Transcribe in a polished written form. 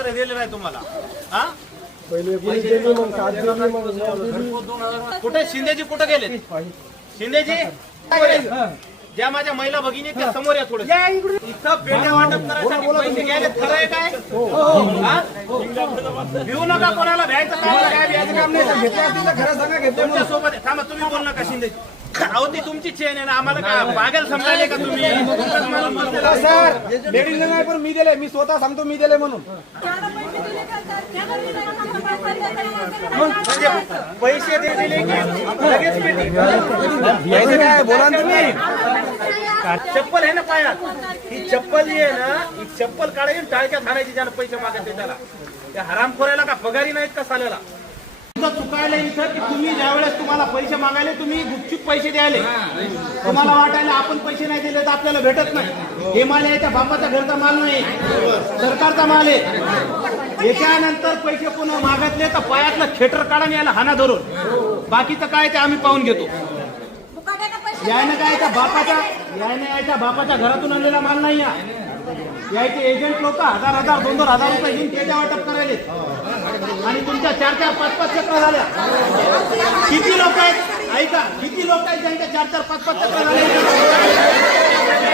चक्र दिलेलं आहे तुम्हाला? हा कुठे शिंदेजी कुठे गेले? शिंदेजी ज्या माझ्या महिला भगिनी त्या समोर या थोडं. इथं पेट्या वाटप करायसाठी पैसे घ्यायला खरं आहे काय? घेऊ नका कोणाला, भ्यायचं काम काय, भ्यायचं काम नाही. खरं सांगा तुमच्या सोबत थांबा, तुम्ही बोल नका शिंदेजी. अहो ती तुमची चेन आहे ना, आम्हाला काय पागल समजायले का तुम्ही? सर लेडीज नाही पण मी दिले, मी स्वतः सांगतो मी दिले म्हणून. म्हणजे पैसे दिले की लगेच पेटी काय बोला तुम्ही? चप्पल आहे ना पायात, ही चप्पल जी आहे ना, ही चप्पल काढायची टाळक्यात हाणायची ज्याला पैसे मागायचे त्याला. त्या हरामखोरायला का पगारी नाहीत का साल्याला? चुकायला इथं की तुम्ही ज्यावेळेस तुम्हाला पैसे मागायले तुम्ही गुपचूप पैसे द्यायले. तुम्हाला वाटायला आपण पैसे नाही दिले तर आपल्याला भेटत नाही. हे माल याच्या बापाच्या घरचा माल नाही, सरकारचा माल आहे. याच्यानंतर पैसे पुन्हा मागितले तर पायातलं खेटर काढून यायला हाना धरून, बाकीचं काय ते आम्ही पाहून घेतो. यायनं काय याच्या बापाच्या घरातून आणलेला माल नाही. यायचे एजंट लोक 1000 2,000 रुपये घेऊन त्याच्या वाटप करायले आणि तुमच्या 4-4 5-5 चक्र झाल्या. किती लोक आहेत ऐका, किती लोक आहेत ज्यांच्या 4-4 5-5 चक्र झाले?